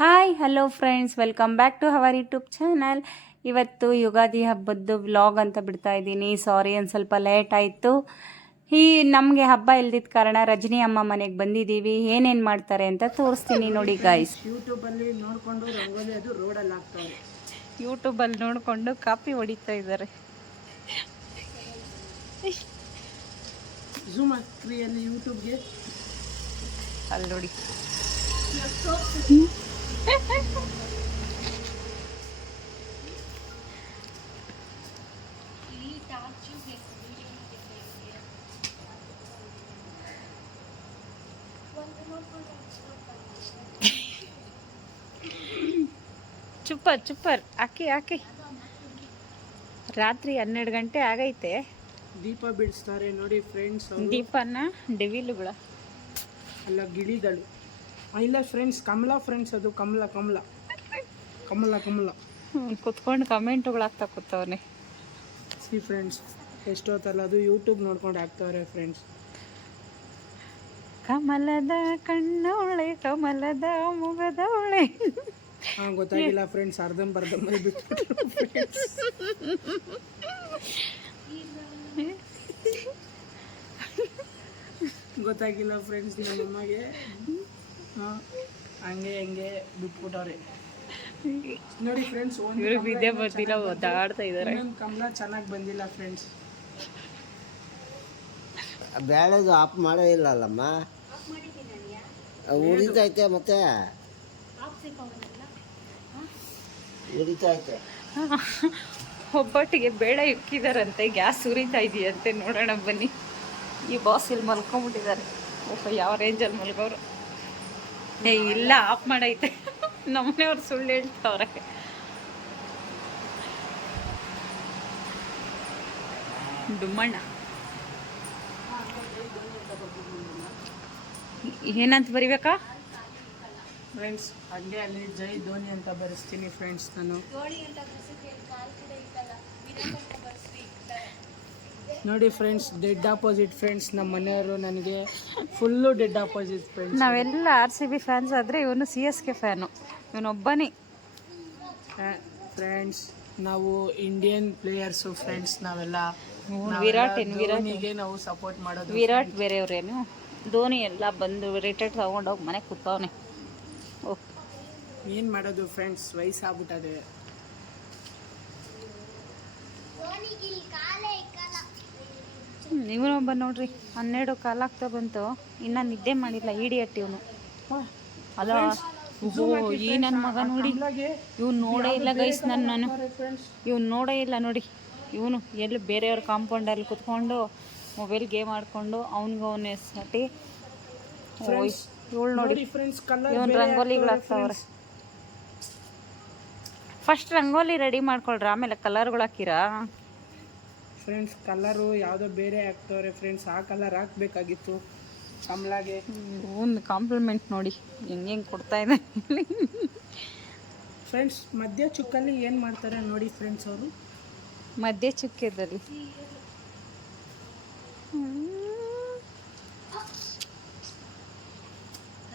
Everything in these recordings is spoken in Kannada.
Hi hello friends welcome back to our YouTube channel ಇವತ್ತು ಯುಗಾದಿ ಹಬ್ಬದ್ದು ವ್ಲಾಗ್ ಅಂತ ಬಿಡ್ತಾ ಇದ್ದೀನಿ. ಸಾರಿ ಒಂದು ಸ್ವಲ್ಪ ಲೇಟ್ ಆಯಿತು. ಈ ನಮಗೆ ಹಬ್ಬ ಇಲ್ದಿದ್ದ ಕಾರಣ ರಜನಿ ಅಮ್ಮ ಮನೆಗೆ ಬಂದಿದ್ದೀವಿ ಏನೇನು ಮಾಡ್ತಾರೆ ಅಂತ ತೋರಿಸ್ತೀನಿ ನೋಡಿ ಗಾಯ್ಸ್ ಯೂಟ್ಯೂಬಲ್ಲಿ ನೋಡಿಕೊಂಡು ರಂಗೋಲಿ ಅದು ರೋಡಲ್ಲಿ ಹಾಕ್ತಾರೆ ಯೂಟ್ಯೂಬಲ್ಲಿ ನೋಡಿಕೊಂಡು ಕಾಪಿ ಹೊಡಿತಾ ಇದ್ದಾರೆ. ಝೂಮ್ ಕ್ರಿಯಲ್ಲಿ ಯೂಟ್ಯೂಬ್ಗೆ ಅಲ್ಲಿ ನೋಡಿ. ಚುಪ್ಪರ್ ಚುಪ್ಪರ್. ಹಾಕಿ ಹಾಕಿ. ರಾತ್ರಿ ಹನ್ನೆರಡು ಗಂಟೆ ಆಗೈತೆ. ದೀಪ ಬಿಡಿಸ್ತಾರೆ ನೋಡಿ ಫ್ರೆಂಡ್ಸ್ ದೀಪನ ಡೆವಿಲುಗಳ. ಅಲ್ಲ ಗಿಳಿಗಳು. ಇಲ್ಲ ಫ್ರೆಂಡ್ಸ್ ಕಮಲ ಫ್ರೆಂಡ್ಸ್ ಅದು ಕಮಲ ಕಮಲ. ಕಮಲ ಕಮಲ. ಕುತ್ಕೊಂಡು ಕಮೆಂಟ್ಗಳು ಆಗ್ತಾ ಕೂತವ್ರೆ ಸಿ ಫ್ರೆಂಡ್ಸ್ ಎಷ್ಟೊತ್ತಲ್ಲ ಅದು ಯೂಟ್ಯೂಬ್ ನೋಡ್ಕೊಂಡು ಹಾಕ್ತಾರೆ ಫ್ರೆಂಡ್ಸ್ ಕಮಲದ ಕಣ್ಣೊಳೆ ಕಮಲದ ಮುಗದವಳೆ ಹಾಂ ಗೊತ್ತಾಗಿಲ್ಲ ಫ್ರೆಂಡ್ಸ್ ಅರ್ಧಂ ಫ್ರೆಂಡ್ಸ್ ಗೊತ್ತಾಗಿಲ್ಲ ಫ್ರೆಂಡ್ಸ್ ನಮ್ಮಮ್ಮಗೆ. ಹಾಂ. ಹಂಗೆ ಹಂಗೆ ಬಿಟ್ಬಿಟ್ಟವ್ರೆ. ನೋಡಿ ಫ್ರೆಂಡ್ಸ್ ಒಂದು ಇವ್ರಿಗೆ ವಿದ್ಯೆ ಬರ್ತಿಲ್ಲ ಓದಾಡ್ತಾ ಇದ್ದಾರೆ ಕಮಲ ಚೆನ್ನಾಗಿ ಬಂದಿಲ್ಲ ಫ್ರೆಂಡ್ಸ್ ಬೇಳೆದು ಆಫ್ ಮಾಡೇ ಇಲ್ಲಲ್ಲಮ್ಮ. ಉರಿತೈತೆ ಮತ್ತೆ. ಉರಿತೈತೆ. ಒಬ್ಬಟ್ಟಿಗೆ ಬೇಳೆ ಇಕ್ಕಿದಾರಂತೆ ಗ್ಯಾಸ್ ಉರಿತಾ ಇದೆಯಂತೆ ನೋಡೋಣ ಬನ್ನಿ. ಈ ಬಾಸ್ ಇಲ್ಲಿ ಮಲ್ಕೊಂಡ್ಬಿಟ್ಟಿದ್ದಾರೆ. ಒಬ್ಬ ಯಾವ ರೇಂಜಲ್ಲಿ ಮಲ್ಗೋರು. ಏ ಇಲ್ಲ ಆಫ್ ಮಾಡೈತೆ. ನಮ್ಮನೆಯವ್ರು ಸುಳ್ಳು ಹೇಳ್ತಾವ್ರೆ. ಡುಮ್ಮಣ್ಣ. ಏನಂತ ಬರಿಬೇಕಾ? ಫ್ರೆಂಡ್ಸ್ ಹಂಗೆ ಅಲ್ಲಿ ಜೈ ಧೋನಿ ಅಂತ ಬರೆಸ್ತೀನಿ ಫ್ರೆಂಡ್ಸ್ ನಾನು. ನೋಡಿ ಫ್ರೆಂಡ್ಸ್ ಡೆಡ್ ಆಪೋಸಿಟ್ ಫ್ರೆಂಡ್ಸ್ ನಮ್ಮ ಮನೆಯವರು ನನಗೆ ಫುಲ್ಲು ಡೆಡ್ ಆಪೋಸಿಟ್ ಫ್ರೆಂಡ್ಸ್ ನಾವೆಲ್ಲ ಆರ್ ಸಿ ಬಿ ಫ್ಯಾನ್ಸ್ ಆದರೆ ಇವನು ಸಿ ಎಸ್ ಕೆ ಫ್ಯಾನು ಇವನೊಬ್ಬನೇ. ಫ್ರೆಂಡ್ಸ್ ನಾವು ಇಂಡಿಯನ್ ಪ್ಲೇಯರ್ಸು ಫ್ರೆಂಡ್ಸ್ ನಾವೆಲ್ಲ. ವಿರಾಟ್ ಏನು ವಿರಾಟ್ ಧೋನಿಗೆ ನಾವು ಸಪೋರ್ಟ್ ಮಾಡೋದು ವಿರಾಟ್ ಬೇರೆಯವ್ರೇನು? ಧೋನಿ ಎಲ್ಲ ಬಂದು ರಿಟೈರ್ಡ್ ತಗೊಂಡೋಗಿ ಮನೆಗೆ ಕೂತವನೆ. ಓಕೆ ಏನು ಮಾಡೋದು ಫ್ರೆಂಡ್ಸ್ ವಯಸ್ಸಾಗ್ಬಿಟ್ಟದೆ. ಇವನೊಬ್ಬ ನೋಡ್ರಿ. ಹನ್ನೆರಡು ಕಾಲಾಗ್ತಾ ಬಂತು. ಇನ್ನ ನಿದ್ದೆ ಮಾಡಿಲ್ಲ ಇಡಿಯಟ್ ಇವನು ಅಲ್ಲ ಈ ನನ್ನ ಮಗ ನೋಡಿ. ಇವ್ನು ನೋಡೇ ಇಲ್ಲ ಗೈಸ್ ನನ್ನ ನಾನು ಇವ್ನು ನೋಡೇ ಇಲ್ಲ ನೋಡಿ. ಇವನು ಎಲ್ಲಿ ಬೇರೆಯವ್ರ ಕಾಂಪೌಂಡಲ್ಲಿ ಕುತ್ಕೊಂಡು ಮೊಬೈಲ್ ಗೇಮ್ ಆಡ್ಕೊಂಡು ಅವ್ನಿಗೆ ಅವನ ಸಟಿ ಇವಳು ನೋಡಿ. ಇವನ್ ರಂಗೋಲಿಗಳು ಹಾಕ್ತಾವ್ರೆ ಫಸ್ಟ್ ರಂಗೋಲಿ ರೆಡಿ ಮಾಡ್ಕೊಳ್ರಿ. ಆಮೇಲೆ ಕಲರ್ಗಳು ಹಾಕಿರಾ? ಫ್ರೆಂಡ್ಸ್ ಕಲರು ಯಾವುದೋ ಬೇರೆ ಹಾಕ್ತವ್ರೆ ಫ್ರೆಂಡ್ಸ್ ಆ ಕಲರ್ ಹಾಕ್ಬೇಕಾಗಿತ್ತು. ಕಮಲಾಗೆ. ಒಂದು ಕಾಂಪ್ಲಿಮೆಂಟ್ ನೋಡಿ ಹೆಂಗೆ ಹೆಂಗೆ ಕೊಡ್ತಾ ಇದೆ. ಫ್ರೆಂಡ್ಸ್ ಮಧ್ಯ ಚುಕ್ಕಲ್ಲಿ ಏನು ಮಾಡ್ತಾರೆ ನೋಡಿ ಫ್ರೆಂಡ್ಸ್ ಅವರು? ಮಧ್ಯ ಚುಕ್ಕದಲ್ಲಿ.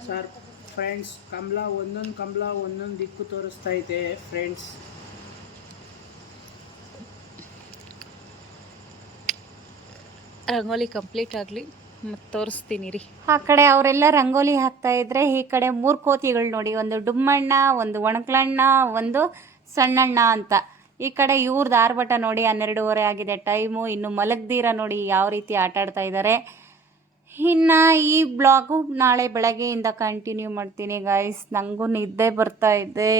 ಸರ್ ಫ್ರೆಂಡ್ಸ್ ಕಮಲ ಒಂದೊಂದು ಕಮಲ ಒಂದೊಂದು ದಿಕ್ಕು ತೋರಿಸ್ತಾ ಇದೆ ಫ್ರೆಂಡ್ಸ್ ರಂಗೋಲಿ ಕಂಪ್ಲೀಟ್ ಆಗಲಿ ಮತ್ತೆ ತೋರಿಸ್ತೀನಿ ರೀ. ಆ ಕಡೆ ಅವರೆಲ್ಲ ರಂಗೋಲಿ ಹಾಕ್ತಾ ಇದ್ರೆ ಈ ಕಡೆ ಮೂರು ಕೋತಿಗಳು ನೋಡಿ, ಒಂದು ಡುಮ್ಮಣ್ಣ, ಒಂದು ಒಣಕ್ಲಣ್ಣ, ಒಂದು ಸಣ್ಣಣ್ಣ ಅಂತ. ಈ ಕಡೆ ಇವ್ರದ್ದು ಆರ್ಭಟ ನೋಡಿ, ಹನ್ನೆರಡೂವರೆ ಆಗಿದೆ ಟೈಮು, ಇನ್ನು ಮಲಗ್ದೀರ ನೋಡಿ ಯಾವ ರೀತಿ ಆಟ ಆಡ್ತಾ ಇದ್ದಾರೆ ಇನ್ನು ಈ ಬ್ಲಾಗು ನಾಳೆ ಬೆಳಗ್ಗೆಯಿಂದ ಕಂಟಿನ್ಯೂ ಮಾಡ್ತೀನಿ ಗಾಯ್ಸ್ ನನಗೂ ನಿದ್ದೆ ಬರ್ತಾ ಇದೆ.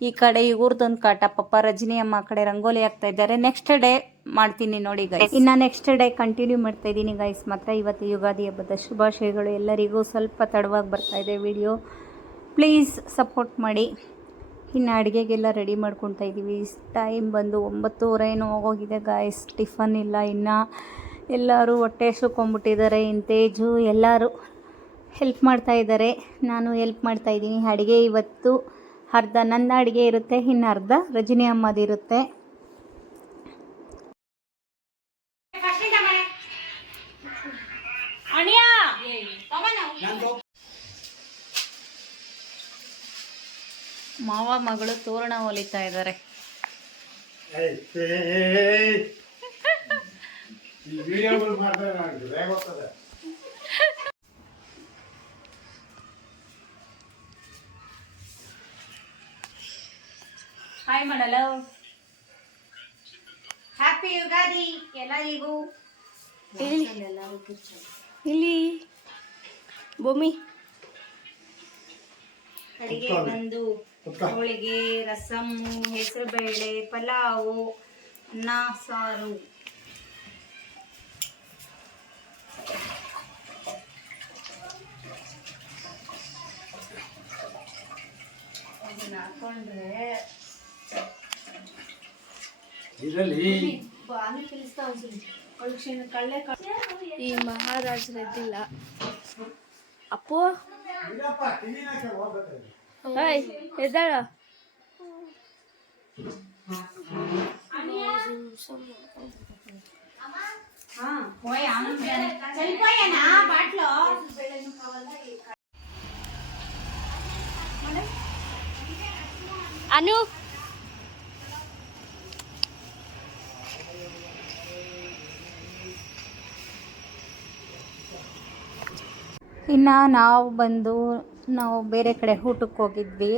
ಈ ಕಡೆ ಇವ್ರದ್ದೊಂದು ಕಾಟ, ಪಪ್ಪ ರಜನಿ ಅಮ್ಮ ಕಡೆ ರಂಗೋಲಿ ಹಾಕ್ತಾ ಇದ್ದಾರೆ. ನೆಕ್ಸ್ಟ್ ಡೇ ಮಾಡ್ತೀನಿ ನೋಡಿ ಗೈಸ್ ಇನ್ನು ನೆಕ್ಸ್ಟ್ ಡೇ ಕಂಟಿನ್ಯೂ ಮಾಡ್ತಾ ಇದ್ದೀನಿ ಗೈಸ್ ಮಾತ್ರ ಇವತ್ತು ಯುಗಾದಿ ಹಬ್ಬದ ಶುಭಾಶಯಗಳು. ಎಲ್ಲರಿಗೂ ಸ್ವಲ್ಪ ತಡವಾಗಿ ಬರ್ತಾ ಇದೆ ವಿಡಿಯೋ ಪ್ಲೀಸ್ ಸಪೋರ್ಟ್ ಮಾಡಿ. ಇನ್ನು ಅಡುಗೆಗೆಲ್ಲ ರೆಡಿ ಮಾಡ್ಕೊತಾ ಇದ್ದೀವಿ ಟೈಮ್ ಬಂದು ಒಂಬತ್ತುವರೆ ಏನೋ ಹೋಗೋಗಿದೆ ಗಾಯ್ಸ್ ಟಿಫನ್ ಇಲ್ಲ ಇನ್ನು. ಎಲ್ಲರೂ ಹೊಟ್ಟೆ ಸುಕೊಂಬಿಟ್ಟಿದ್ದಾರೆ ಇನ್ನು ತೇಜು ಎಲ್ಲರೂ ಹೆಲ್ಪ್ ಮಾಡ್ತಾ ಇದ್ದಾರೆ. ನಾನು ಹೆಲ್ಪ್ ಮಾಡ್ತಾಯಿದ್ದೀನಿ ಅಡುಗೆ ಇವತ್ತು ಅರ್ಧ ನನ್ನ ಅಡುಗೆ ಇರುತ್ತೆ ಇನ್ನು ಅರ್ಧ ರಜನಿ ಅಮ್ಮದಿರುತ್ತೆ. ಮಾವ ಮಗಳು ತೋರಣ ಹೊಲಿತಾ ಇದ್ದಾರೆ. ಹಾಯ್ ಮಾಡಲ ಹ್ಯಾಪಿ ಯುಗಾದಿ ಎಲ್ಲರಿಗೂ. ಇಲ್ಲಿ ಭೂಮಿ. ಅಡಿಗೆ ಬಂದು ಹೋಳಿಗೆ ರಸಮ್ಮು ಹೆಸರುಬೇಳೆ ಪಲಾವು ಅನ್ನ ಸಾರು. ಅದನ್ನ ಹಾಕೊಂಡ್ರೆ ಈ ಮಹಾರಾಜರು ಎದ್ದಿಲ್ಲ ಅಪ್ಪು? ಹಾಯ್ ಎದ್ದಾಳ ಹಾ ಹೋಯ್ ಆನಂದ್ ಸ್ವಲ್ಪ ಏನಾ ಬಾಟ್ಲು ಅನು ಇನ್ನು ನಾವು ಬಂದು ನಾವು ಬೇರೆ ಕಡೆ ಊಟಕ್ಕೆ ಹೋಗಿದ್ವಿ.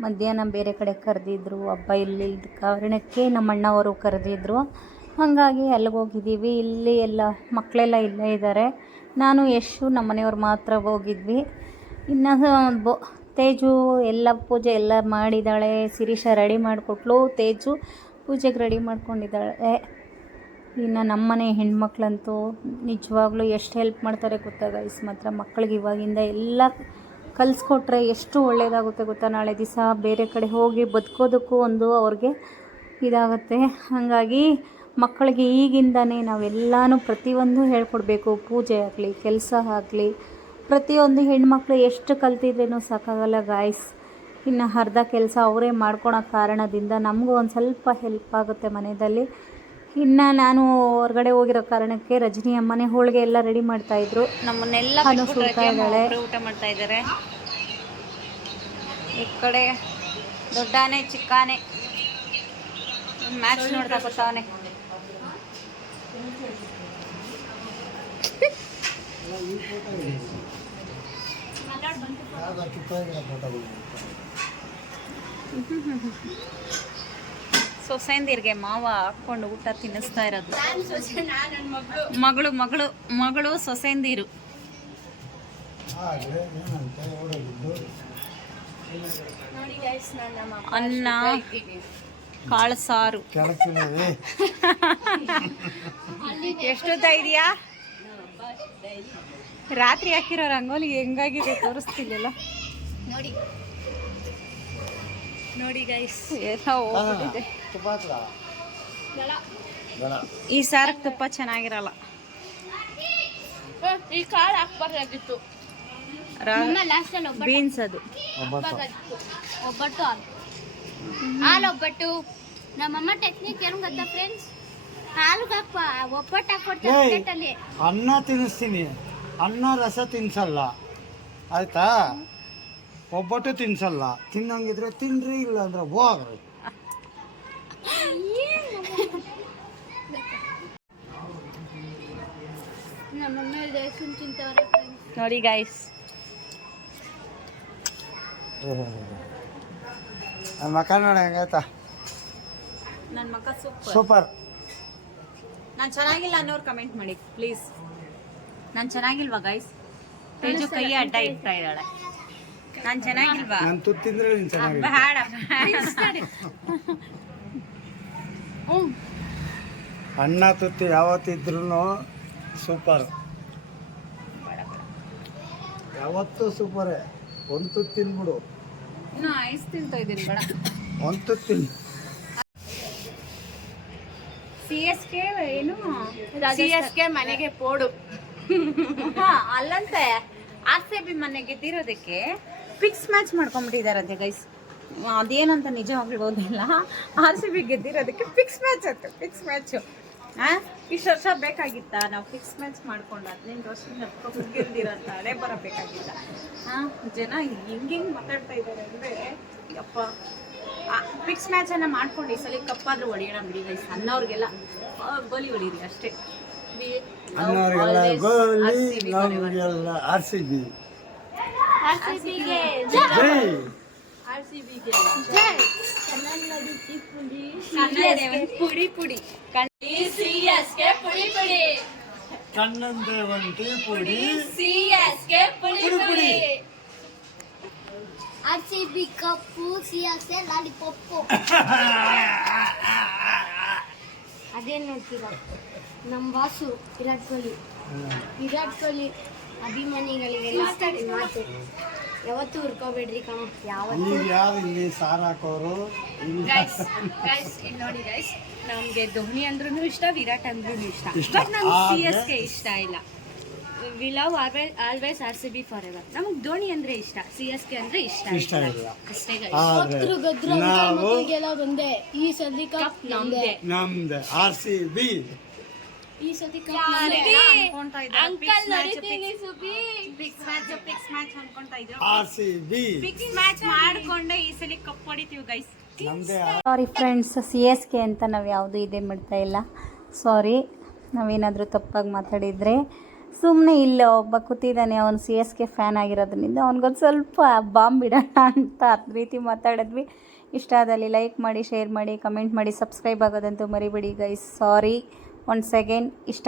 ಮಧ್ಯಾಹ್ನ ಬೇರೆ ಕಡೆ ಕರೆದಿದ್ರು. ಹಬ್ಬ ಇಲ್ಲಿಲ್ದ ಕಾರಣಕ್ಕೆ ನಮ್ಮ ಅಣ್ಣವರು ಕರೆದಿದ್ರು. ಹಾಗಾಗಿ ಅಲ್ಲಿಗೆ ಹೋಗಿದ್ದೀವಿ. ಇಲ್ಲಿ ಎಲ್ಲ ಮಕ್ಕಳೆಲ್ಲ ಇಲ್ಲೇ ಇದ್ದಾರೆ. ನಾನು, ಯಶು, ನಮ್ಮ ಮನೆಯವ್ರು ಮಾತ್ರ ಹೋಗಿದ್ವಿ. ಇನ್ನು ಬೊ, ತೇಜು ಎಲ್ಲ ಪೂಜೆ ಎಲ್ಲ ಮಾಡಿದ್ದಾಳೆ. ಶಿರೀಷ ರೆಡಿ ಮಾಡಿಕೊಟ್ಲು. ತೇಜು ಪೂಜೆಗೆ ರೆಡಿ ಮಾಡ್ಕೊಂಡಿದ್ದಾಳೆ. ಇನ್ನು ನಮ್ಮನೆ ಹೆಣ್ಮಕ್ಳಂತೂ ನಿಜವಾಗ್ಲೂ ಎಷ್ಟು ಹೆಲ್ಪ್ ಮಾಡ್ತಾರೆ ಗೊತ್ತಾ ಗೈಸ್ ಮಾತ್ರ ಮಕ್ಕಳಿಗೆ ಇವಾಗಿಂದ ಎಲ್ಲ ಕಲಿಸ್ಕೊಟ್ರೆ ಎಷ್ಟು ಒಳ್ಳೆಯದಾಗುತ್ತೆ ಗೊತ್ತಾ? ನಾಳೆ ದಿವಸ ಬೇರೆ ಕಡೆ ಹೋಗಿ ಬದುಕೋದಕ್ಕೂ ಒಂದು ಅವ್ರಿಗೆ ಇದಾಗುತ್ತೆ. ಹಾಗಾಗಿ ಮಕ್ಕಳಿಗೆ ಈಗಿಂದನೇ ನಾವೆಲ್ಲನೂ ಪ್ರತಿಯೊಂದು ಹೇಳ್ಕೊಡ್ಬೇಕು. ಪೂಜೆ ಆಗಲಿ, ಕೆಲಸ ಆಗಲಿ, ಪ್ರತಿಯೊಂದು ಹೆಣ್ಮಕ್ಳು ಎಷ್ಟು ಕಲ್ತಿದ್ರೇನೂ ಸಾಕಾಗಲ್ಲ ಗಾಯ್ಸ್ ಇನ್ನು ಅರ್ಧ ಕೆಲಸ ಅವರೇ ಮಾಡ್ಕೊಳೋ ಕಾರಣದಿಂದ ನಮಗೂ ಒಂದು ಸ್ವಲ್ಪ ಹೆಲ್ಪ್ ಆಗುತ್ತೆ ಮನೆಯಲ್ಲಿ ಇನ್ನು ನಾನು ಹೊರಗಡೆ ಹೋಗಿರೋ ಕಾರಣಕ್ಕೆ ರಜನಿ ಅಮ್ಮನೇ ಹೋಳಿಗೆ ಎಲ್ಲ ರೆಡಿ ಮಾಡ್ತಾ ಇದ್ರು. ನಮ್ಮನ್ನೆಲ್ಲ ಊಟ ಮಾಡ್ತಾ ಇದ್ದಾರೆ. ಈ ಕಡೆ ದೊಡ್ಡಾನೆ ಚಿಕ್ಕಾನೆ. ಮ್ಯಾಚ್ ನೋಡ್ತಾ ಕೂತವನೆ. ಸೊಸೆಂದಿರ್ಗೆ ಮಾವ ಹಾಕೊಂಡು ಊಟ ತಿನ್ನಿಸ್ತಾ ಇರೋದು. ಮಗಳು. ಮಗಳು ಮಗಳು ಸೊಸೆಂದಿರು. ಅನ್ನ ಕಾಳು ಸಾರು ಎಷ್ಟೊತ್ತ ಇದೆಯಾ? ರಾತ್ರಿ ಹಾಕಿರೋ ರಂಗೋಲಿ ಹೆಂಗಾಗಿದೆ ತೋರಿಸ್ತಿಲ್ಲ ನೋಡಿ. ನೋಡಿ ಗೈಸ್ ಎಲ್ಲ ಹೋಗ್ಬಿಟ್ಟಿದೆ. ಈ ಸಾರಕ್ಕೆ ತುಪ್ಪ ಚೆನ್ನಾಗಿರಲ್ಲ. ಈ ಕಾಳು ಹಾಕ್ಬಾರ್ದಾಗಿತ್ತು. ಲಾಸ್ಟ್ ಅಲ್ಲಿ ಒಬ್ಬಟ್ಟು. ಬೀನ್ಸ್ ಅದು. ಹಾಕ್ಬಾರ್ದಾಗಿತ್ತು. ಒಬ್ಬಟ್ಟು ಹಾಲು. ಒಬ್ಬಟ್ಟು. ನಮ್ಮಮ್ಮ ಟೆಕ್ನಿಕ್ ಏನು ಗೊತ್ತಾ ಫ್ರೆಂಡ್ಸ್ ಹಾಲು ಹಾಕ ಒಬ್ಬಟ್ಟು ಹಾಕ್ಕೊಡ್ತಾರೆ ಪ್ಲೇಟಲ್ಲಿ ಅನ್ನ ತಿನ್ನಿಸ್ತೀನಿ. ಅನ್ನ ರಸ ತಿನ್ಸಲ್ಲ. ಆಯ್ತಾ? ಒಬ್ಬಟ್ಟು ತಿನ್ಸಲ್ಲ. ತಿನ್ನಂಗಿದ್ರೆ ತಿನ್ರಿ ಇಲ್ಲ ಅಂದ್ರೆ ಹೋಗ್ರಿ ನಮ್ಮಮ್ಮ ರೇಷನ್ ತಿಂತವ್ರೆ ಫ್ರೆಂಡ್ಸ್ ನೋಡಿ ಗೈಸ್ ನನ್ನ ಮಕ್ಕ ನೋಡಿ ಹೆಂಗಾಯ್ತಾ ನನ್ನ ಮಕ್ಕ ಸೂಪರ್ ಸೂಪರ್ ನಾನು ಚೆನ್ನಾಗಿಲ್ಲ ಅನ್ನೋರು ಕಮೆಂಟ್ ಮಾಡಿ ಪ್ಲೀಸ್ ನಾನು ಚೆನ್ನಾಗಿಲ್ವಾ ಗೈಸ್ ತೇಜು ಕೈ ಅಡ್ಡ ಇಡ್ತಾ ಇದ್ದಾಳೆ. ನಾನು ಚೆನ್ನಾಗಿಲ್ವಾ? ನಾನು ತುತ್ತಿಂದ್ರೆ ನೀನು ಬೇಡ ಅನ್ನ ತುತ್ತು ಯಾವತ್ತಿದ್ರು ಸೂಪರ್. ಯಾವತ್ತೂ ಸೂಪರ್. ಒಂದು ತುತ್ತು ತಿನ್ಬಿಡು. ಇನ್ನು ಐಸ್ ತಿಂತಾ ಇದ್ದೀನಿ ಬೇಡ. ಒಂದು ತುತ್ತು ತಿನ್ ಸಿ ಎಸ್ ಕೆ ಏನು? ಸಿ ಎಸ್ ಕೆ ಮನೆಗೆ ಪೋಡು. ಹಾ ಅಲ್ಲಂತೆ. ಆರ್ ಸಿ ಬಿ ಮನೆಗೆ ಗೆದ್ದಿರೋದಕ್ಕೆ ಫಿಕ್ಸ್ ಮ್ಯಾಚ್ ಮಾಡ್ಕೊಂಡ್ಬಿಟ್ಟಿದಾರಂತೆ ಗೈಸ್ ಅದೇನಂತ ನಿಜವಾಗ್ಲೂ ಓದಿಲ್ಲ ಆರ್ ಸಿ ಬಿ ಗೆದ್ದಿರೋದಕ್ಕೆ ಫಿಕ್ಸ್ ಮ್ಯಾಚ್ ಆಯ್ತು ಫಿಕ್ಸ್ ಮ್ಯಾಚು ಹಾಂ ಇಷ್ಟು ವರ್ಷ ಬೇಕಾಗಿತ್ತಾ? ನಾವು ಫಿಕ್ಸ್ ಮ್ಯಾಚ್ ಮಾಡ್ಕೊಂಡು ಹದಿನೆಂಟು ವರ್ಷ ನಡ್ಕೊಂಡು ಗೆದ್ದಿರೋಂಥ ಹಳೆ ಬರಬೇಕಾಗಿಲ್ಲ ಹಾಂ ಜನ ಹಿಂಗೆ ಹಿಂಗೆ ಮಾತಾಡ್ತಾ ಇದ್ದಾರೆ ಅಂದರೆ ಯಪ್ಪ. ಫಿಕ್ಸ್ ಮ್ಯಾಚನ್ನು ಮಾಡ್ಕೊಂಡು ಈ ಸಲ ಕಪ್ಪಾದ್ರೂ ಹೊಡೆಯೋಣ ಬಿಡಿ ಗೈಸ್ ಅನ್ನೋರಿಗೆಲ್ಲ ಗೋಲಿ ಹೊಡೀರಿ ಅಷ್ಟೇ. R C B R C B ಆರ್ಸಿಬಿಗೆ ಜೈ ಜೈ ಪುಡಿ ಪುಡಿ ಪುಡಿ. ಒಂಟಿ ಪುಡಿ ಸಿ ಎಸ್ಗೆ ಪುಡಿ ಪುಡಿ ಆರ್ಸಿಬಿ ಕಪ್ಪು ಅದೇನ್ ನೋಡ್ತೀರಾ? ನಮ್ಮ ಬಾಸು ವಿರಾಟ್ ಕೊಹ್ಲಿ. ವಿರಾಟ್ ಕೊಹ್ಲಿ ಅಭಿಮಾನಿಗಳಿಗೆಲ್ಲ ಮಾತು. ಯಾವತ್ತೂ ಹುರ್ಕೋಬೇಡ್ರಿ ಕಣ. ಯಾವತ್ತೂ. ಈಗ ಯಾರು ಇಲ್ಲಿ ಸಾರ್ ಹಾಕೋರು? ಇಲ್ಲಿ ಗೈಸ್ ಗೈಸ್ ಇಲ್ಲಿ ನೋಡಿ ಗೈಸ್ ನಮಗೆ ಧೋನಿ ಅಂದ್ರೂ ಇಷ್ಟ ವಿರಾಟ್ ಅಂದ್ರೂ ಇಷ್ಟ. ಇಷ್ಟ. ಬಟ್ ನಮ್ಗೆ ಸಿ ಆದ್ರೆ- ಎಸ್ ಕೆ ಇಷ್ಟ ಇಲ್ಲ. We love always always R C B for ever ನಮಗೆ ಧೋನಿ ಅಂದ್ರೆ ಇಷ್ಟ ಸಿ ಎಸ್ ಕೆ ಅಂದ್ರೆ ಇಷ್ಟ ಇಷ್ಟ ಇಲ್ಲ. ಅಷ್ಟೇ guys. ಆದ್ರೆ ನಾವು ಬಂದೆ ಈ ಸದಿ ಕಪ್ ನಮ್ದೆ. ನಮ್ದು. ಆರ್ ಸಿ ಬಿ ಈ ಸತಿ sorry friends C S K ಅಂತ ನಾವು ಯಾವುದು ಇದೇ ಮಾಡ್ತಾ ಇಲ್ಲ. ಸಾರಿ ನಾವೇನಾದರೂ ತಪ್ಪಾಗಿ ಮಾತಾಡಿದರೆ ಸುಮ್ಮನೆ ಇಲ್ಲ ಒಬ್ಬ ಕೂತಿದ್ದಾನೆ ಅವನು ಸಿ ಎಸ್ ಕೆ ಫ್ಯಾನ್ ಆಗಿರೋದ್ರಿಂದ ಅವ್ನಿಗೊಂದು ಸ್ವಲ್ಪ ಬಾಂಬ್ ಬಿಡೋಣ ಅಂತ ಅದ್ ರೀತಿ ಮಾತಾಡಿದ್ವಿ. ಇಷ್ಟ ಆದಲ್ಲಿ ಲೈಕ್ ಮಾಡಿ ಶೇರ್ ಮಾಡಿ ಕಮೆಂಟ್ ಮಾಡಿ ಸಬ್ಸ್ಕ್ರೈಬ್ ಆಗೋದಂತೂ ಮರಿಬೇಡಿ ಗೈಸ್ ಸಾರಿ ಒನ್ಸ್ ಅಗೇನ್ ಇಷ್ಟ